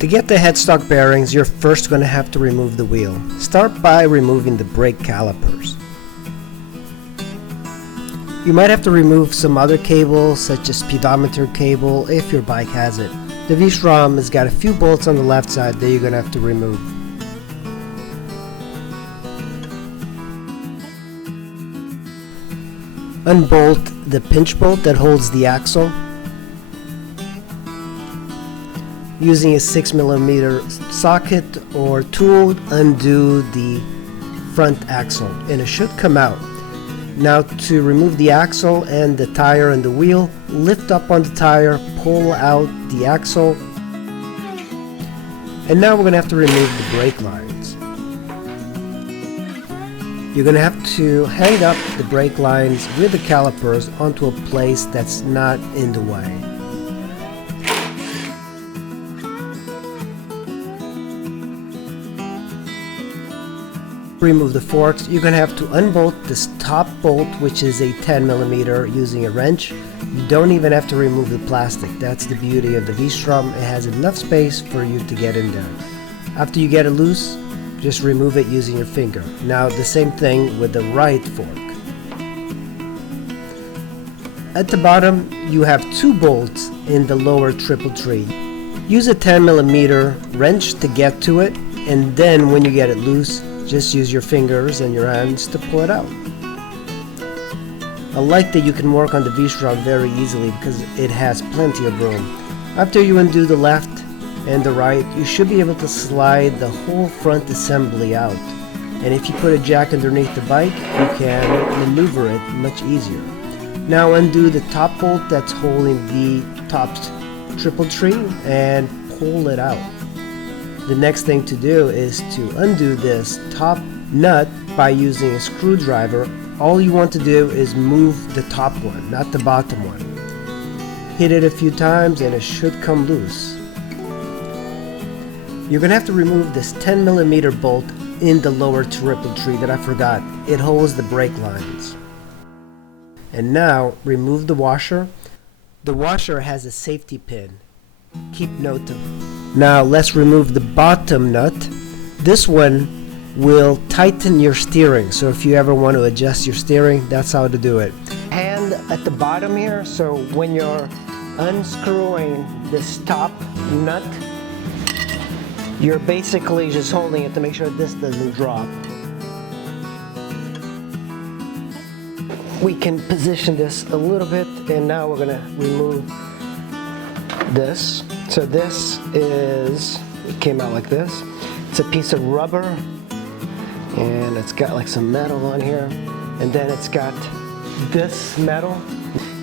To get the headstock bearings, you're first going to have to remove the wheel. Start by removing the brake calipers. You might have to remove some other cables, such as speedometer cable, if your bike has it. The V-Strom has got a few bolts on the left side that you're going to have to remove. Unbolt the pinch bolt that holds the axle. Using a 6mm socket or tool, undo the front axle and it should come out. Now to remove the axle and the tire and the wheel, lift up on the tire, pull out the axle, and now we're going to have to remove the brake lines. You're going to have to hang up the brake lines with the calipers onto a place that's not in the way. Remove the forks. You're going to have to unbolt this top bolt, which is a 10mm, using a wrench. You don't even have to remove the plastic. That's the beauty of the V-Strom. It has enough space for you to get in there. After you get it loose, just remove it using your finger. Now the same thing with the right fork. At the bottom you have two bolts in the lower triple tree. Use a 10mm wrench to get to it, and then when you get it loose, just use your fingers and your hands to pull it out. I like that you can work on the V-Strom very easily because it has plenty of room. After you undo the left and the right, you should be able to slide the whole front assembly out. And if you put a jack underneath the bike, you can maneuver it much easier. Now undo the top bolt that's holding the top triple tree and pull it out. The next thing to do is to undo this top nut by using a screwdriver. All you want to do is move the top one, not the bottom one. Hit it a few times and it should come loose. You're going to have to remove this 10mm bolt in the lower triple tree that I forgot. It holds the brake lines. And now remove the washer. The washer has a safety pin. Keep note of. Now let's remove the bottom nut. This one will tighten your steering, so if you ever want to adjust your steering, that's how to do it. Hand at the bottom here, so when you're unscrewing this top nut, you're basically just holding it to make sure this doesn't drop. We can position this a little bit, and now we're going to remove this. So this is, it came out like this. It's a piece of rubber, and it's got like some metal on here, and then it's got this metal.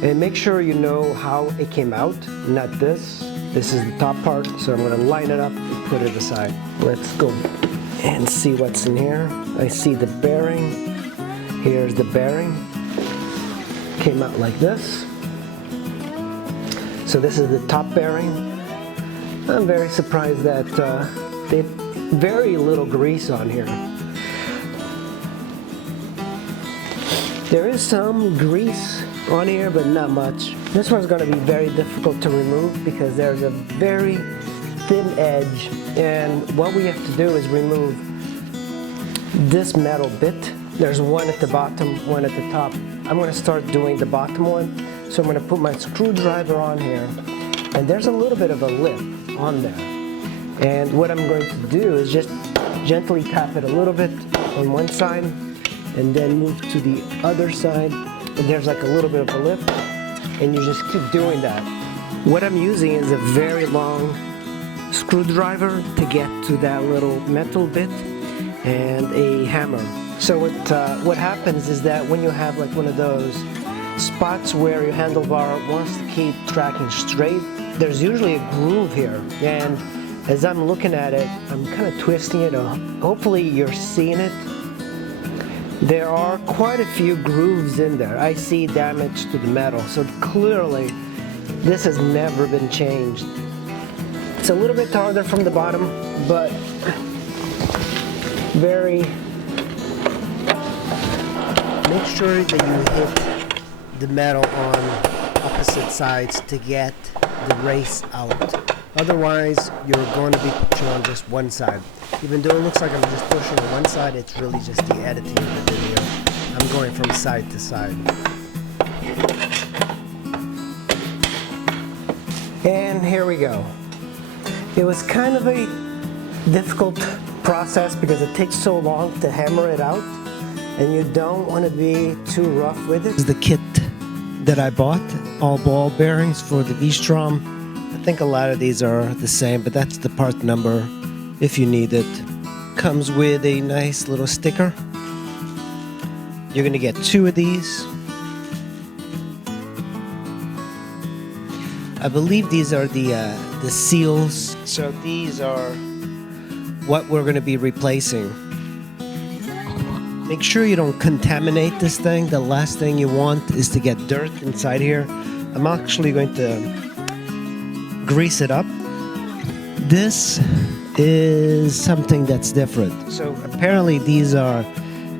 And make sure you know how it came out, not this. This is the top part, so I'm going to line it up and put it aside. Let's go and see what's in here. I see the bearing. Here's the bearing. Came out like this. So this is the top bearing. I'm very surprised that they have very little grease on here. There is some grease on here, but not much. This one's going to be very difficult to remove because there's a very thin edge, and what we have to do is remove this metal bit. There's one at the bottom, one at the top. I'm going to start doing the bottom one, so I'm going to put my screwdriver on here, and there's a little bit of a lip on there, and what I'm going to do is just gently tap it a little bit on one side and then move to the other side, and there's like a little bit of a lip, and you just keep doing that. What I'm using is a very long screwdriver to get to that little metal bit and a hammer. So what happens is that when you have like one of those spots where your handlebar wants to keep tracking straight, there's usually a groove here, and as I'm looking at it, I'm kind of twisting it. Hopefully you're seeing it. There are quite a few grooves in there. I see damage to the metal, so clearly this has never been changed. It's a little bit harder from the bottom, but very... Make sure that you hit the metal on opposite sides to get the race out. Otherwise, you're going to be pushing on just one side. Even though it looks like I'm just pushing on one side, it's really just the editing of the video. I'm going from side to side. And here we go. It was kind of a difficult process because it takes so long to hammer it out, and you don't want to be too rough with it. This is the kit that I bought, all ball bearings for the V-Strom. I think a lot of these are the same, but that's the part number if you need it. Comes with a nice little sticker. You're gonna get 2 of these. I believe these are the seals. So these are what we're gonna be replacing. Make sure you don't contaminate this thing. The last thing you want is to get dirt inside here. I'm actually going to grease it up. This is something that's different. So apparently these are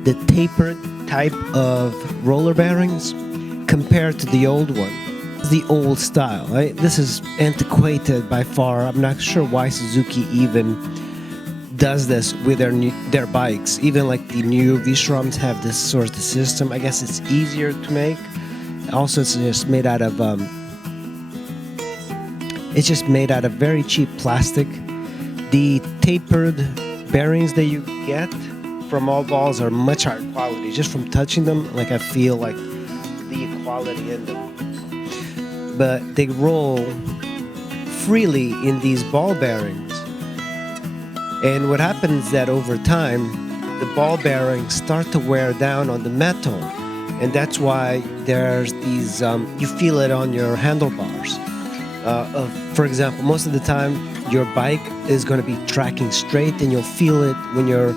the tapered type of roller bearings compared to the old one. The old style, right? This is antiquated by far. I'm not sure why Suzuki even does this with their bikes. Even like the new V-Stroms have this sort of system. I guess it's easier to make. Also, it's just made out of very cheap plastic. The tapered bearings that you get from all balls are much higher quality. Just from touching them, like I feel like the quality in them. But they roll freely in these ball bearings. And what happens is that over time, the ball bearings start to wear down on the metal. And that's why there's these, you feel it on your handlebars. For example, most of the time, your bike is going to be tracking straight, and you'll feel it when you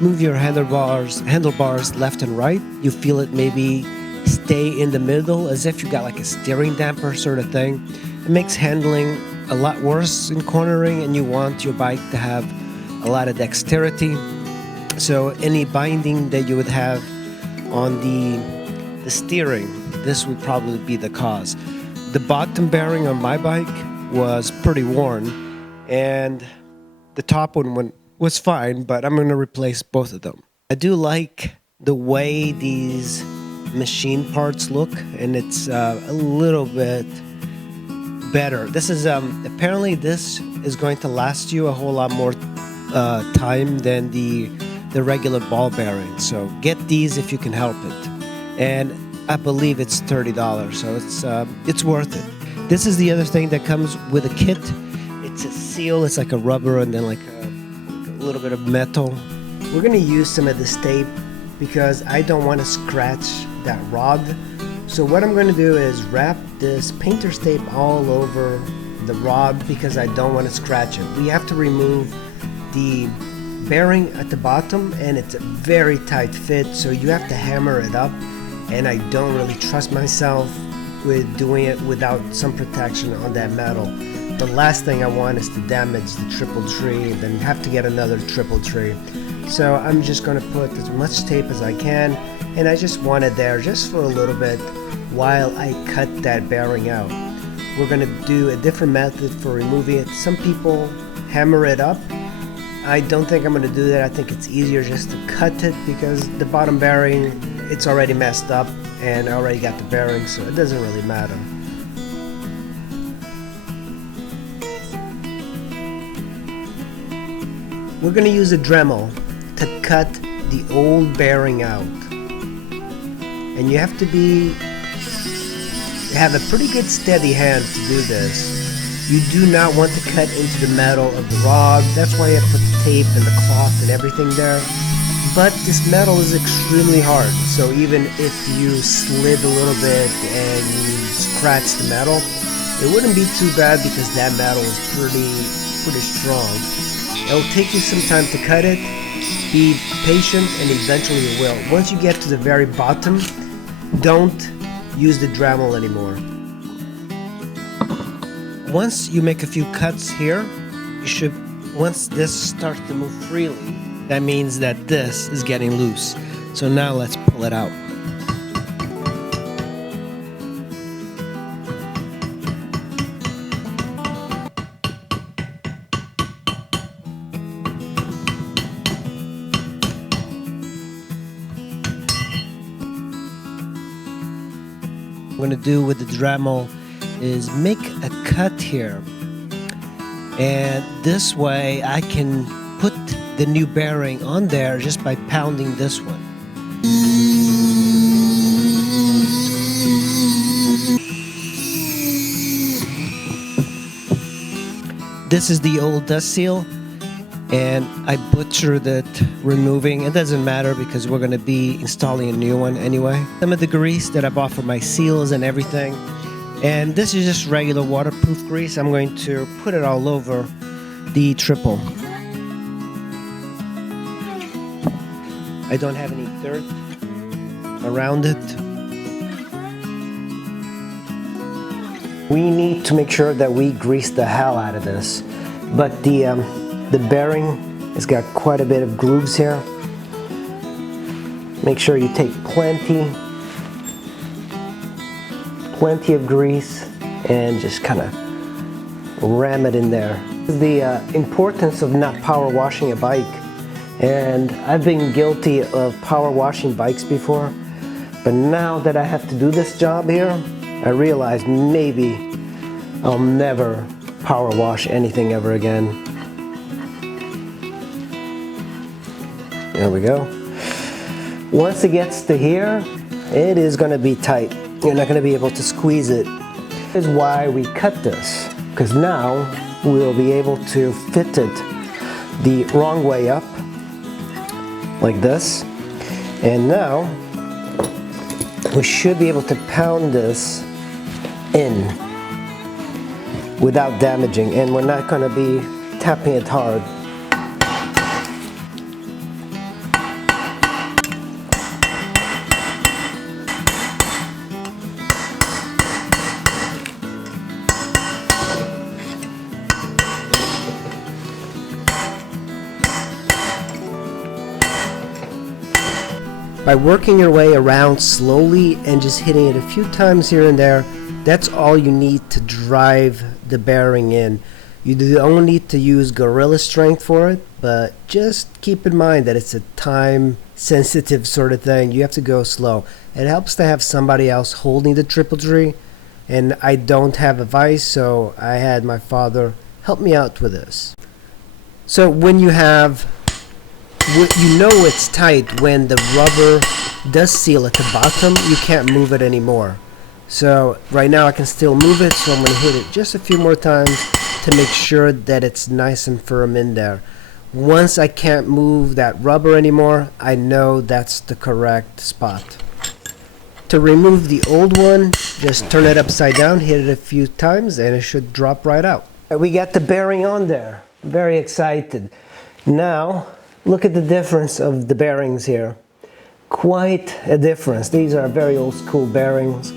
move your handlebars left and right. You feel it maybe stay in the middle, as if you got like a steering damper sort of thing. It makes handling a lot worse in cornering, and you want your bike to have a lot of dexterity. So any binding that you would have on the steering, this would probably be the cause. The bottom bearing on my bike was pretty worn, and the top one was fine, but I'm going to replace both of them. I do like the way these machine parts look, and it's a little bit better. This is apparently this is going to last you a whole lot more time than the regular ball bearing. So get these if you can help it. And I believe it's $30, so it's worth it. This is the other thing that comes with a kit. It's a seal. It's like a rubber and then like a little bit of metal. We're gonna use some of this tape because I don't want to scratch that rod. So what I'm gonna do is wrap this painter's tape all over the rod because I don't want to scratch it. We have to remove the bearing at the bottom, and it's a very tight fit, so you have to hammer it up, and I don't really trust myself with doing it without some protection on that metal. The last thing I want is to damage the triple tree, then have to get another triple tree. So I'm just going to put as much tape as I can, and I just want it there just for a little bit while I cut that bearing out. We're going to do a different method for removing it. Some people hammer it up. I don't think I'm going to do that. I think it's easier just to cut it because the bottom bearing, it's already messed up and I already got the bearing, so it doesn't really matter. We're going to use a Dremel to cut the old bearing out. And you have to have a pretty good steady hand to do this. You do not want to cut into the metal of the rod. That's why you have to put the tape and the cloth and everything there. But this metal is extremely hard, so even if you slid a little bit and you scratch the metal, it wouldn't be too bad because that metal is pretty strong. It'll take you some time to cut it. Be patient and eventually you will. Once you get to the very bottom, don't use the Dremel anymore. Once you make a few cuts here, once this starts to move freely, that means that this is getting loose. So now let's pull it out. going to do with the Dremel is make a cut here, and this way I can put the new bearing on there just by pounding this one. This is the old dust seal, and I butchered it removing. It doesn't matter because we're going to be installing a new one anyway. Some of the grease that I bought for my seals and everything, and this is just regular waterproof grease. I'm going to put it all over the triple. I don't have any dirt around it. We need to make sure that we grease the hell out of this, but the bearing has got quite a bit of grooves here. Make sure you take plenty of grease and just kind of ram it in there. The importance of not power washing a bike, and I've been guilty of power washing bikes before, but now that I have to do this job here, I realize maybe I'll never power wash anything ever again. There we go. Once it gets to here, it is going to be tight. You're not going to be able to squeeze it. This is why we cut this, because now we'll be able to fit it the wrong way up, like this. And now we should be able to pound this in without damaging, and we're not going to be tapping it hard. By working your way around slowly and just hitting it a few times here and there, that's all you need to drive the bearing in. You don't need to use gorilla strength for it, but just keep in mind that it's a time sensitive sort of thing. You have to go slow. It helps to have somebody else holding the triple tree, and I don't have a vise, so I had my father help me out with this. So when you have, you know it's tight when the rubber does seal at the bottom, you can't move it anymore. So right now I can still move it, so I'm going to hit it just a few more times to make sure that it's nice and firm in there. Once I can't move that rubber anymore, I know that's the correct spot. To remove the old one, just turn it upside down, hit it a few times, and it should drop right out. We got the bearing on there. Very excited. Now, look at the difference of the bearings here. Quite a difference. These are very old school bearings.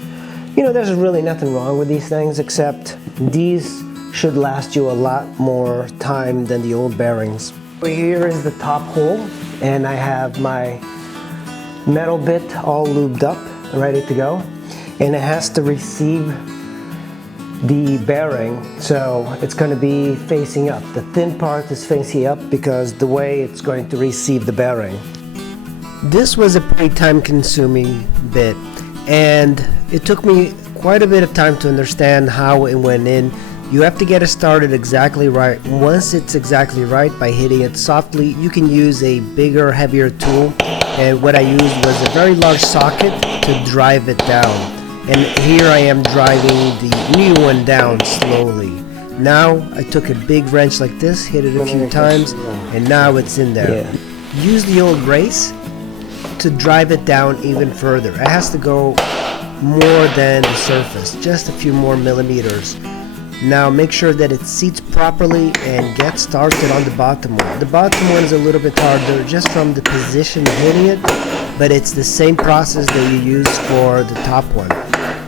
You know, there's really nothing wrong with these things, except these should last you a lot more time than the old bearings. Here is the top hole, and I have my metal bit all lubed up, ready to go. And it has to receive the bearing, so it's going to be facing up. The thin part is facing up because the way it's going to receive the bearing. This was a pretty time-consuming bit, and it took me quite a bit of time to understand how it went in. You have to get it started exactly right. Once it's exactly right, by hitting it softly, you can use a bigger, heavier tool, and what I used was a very large socket to drive it down. And here I am driving the new one down slowly. Now I took a big wrench like this, hit it a few times, and now it's in there. Yeah. Use the old brace to drive it down even further. It has to go more than the surface, just a few more millimeters. Now make sure that it seats properly and get started on the bottom one. The bottom one is a little bit harder just from the position of hitting it, but it's the same process that you use for the top one.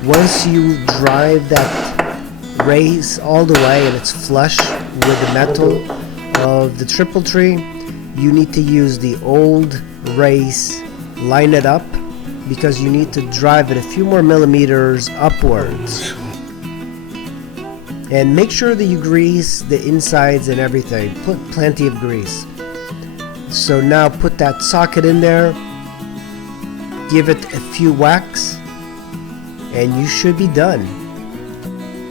Once you drive that race all the way and it's flush with the metal of the triple tree, you need to use the old race, line it up, because you need to drive it a few more millimeters upwards. And make sure that you grease the insides and everything. Put plenty of grease. So now put that socket in there, give it a few whacks, and you should be done.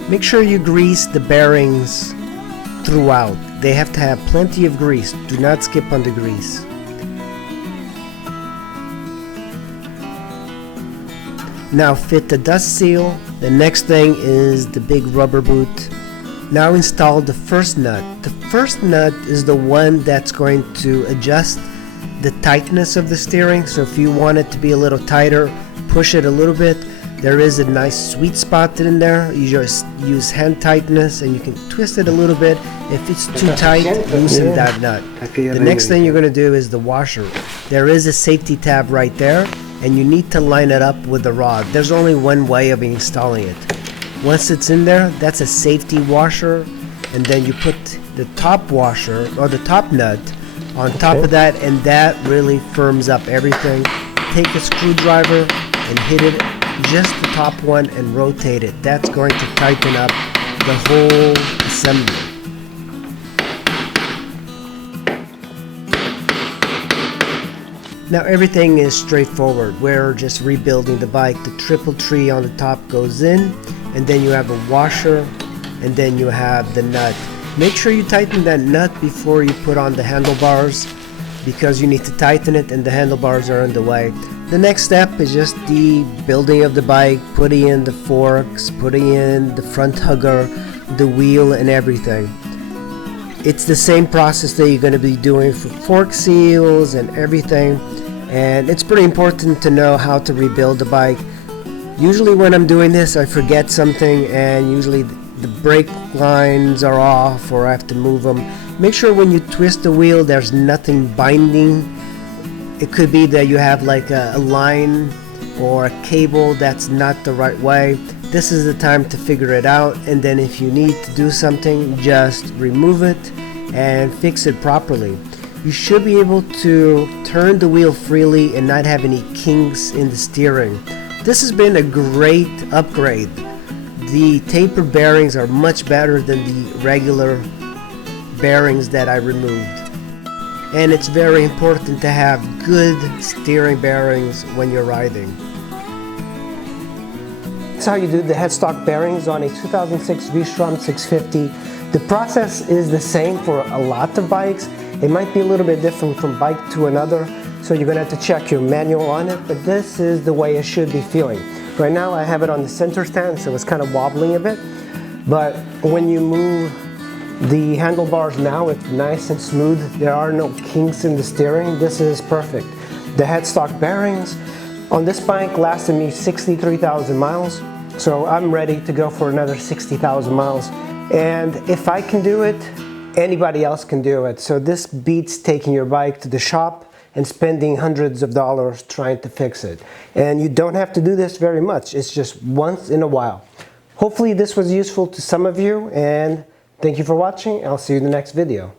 Make sure you grease the bearings throughout. They have to have plenty of grease. Do not skip on the grease. Now fit the dust seal. The next thing is the big rubber boot. Now install the first nut. The first nut is the one that's going to adjust the tightness of the steering. So if you want it to be a little tighter, push it a little bit. There is a nice sweet spot in there. You just use hand tightness and you can twist it a little bit. If it's too tight, loosen that nut. The next thing you're going to do is the washer. There is a safety tab right there, and you need to line it up with the rod. There's only one way of installing it. Once it's in there, that's a safety washer, and then you put the top washer or the top nut on top of that, and that really firms up everything. Take a screwdriver and hit it, just the top one, and rotate it. That's going to tighten up the whole assembly. Now everything is straightforward. We're just rebuilding the bike. The triple tree on the top goes in, and then you have a washer, and then you have the nut. Make sure you tighten that nut before you put on the handlebars, because you need to tighten it and the handlebars are in the way. The next step is just the building of the bike, putting in the forks, putting in the front hugger, the wheel, and everything. It's the same process that you're going to be doing for fork seals and everything, and it's pretty important to know how to rebuild the bike. Usually when I'm doing this, I forget something, and usually the brake lines are off or I have to move them. Make sure when you twist the wheel there's nothing binding. It could be that you have like a line or a cable that's not the right way. This is the time to figure it out, and then if you need to do something, just remove it and fix it properly. You should be able to turn the wheel freely and not have any kinks in the steering. This has been a great upgrade. The taper bearings are much better than the regular bearings that I removed. And it's very important to have good steering bearings when you're riding. That's how you do the headstock bearings on a 2006 V-Strom 650. The process is the same for a lot of bikes. It might be a little bit different from bike to another, so you're going to have to check your manual on it, but this is the way it should be feeling. Right now I have it on the center stand, so it's kind of wobbling a bit, but when you move the handlebars now, it's nice and smooth. There are no kinks in the steering. This is perfect. The headstock bearings on this bike lasted me 63,000 miles, so I'm ready to go for another 60,000 miles. And if I can do it, anybody else can do it. So this beats taking your bike to the shop and spending hundreds of dollars trying to fix it. And you don't have to do this very much. It's just once in a while. Hopefully this was useful to some of you, and thank you for watching. I'll see you in the next video.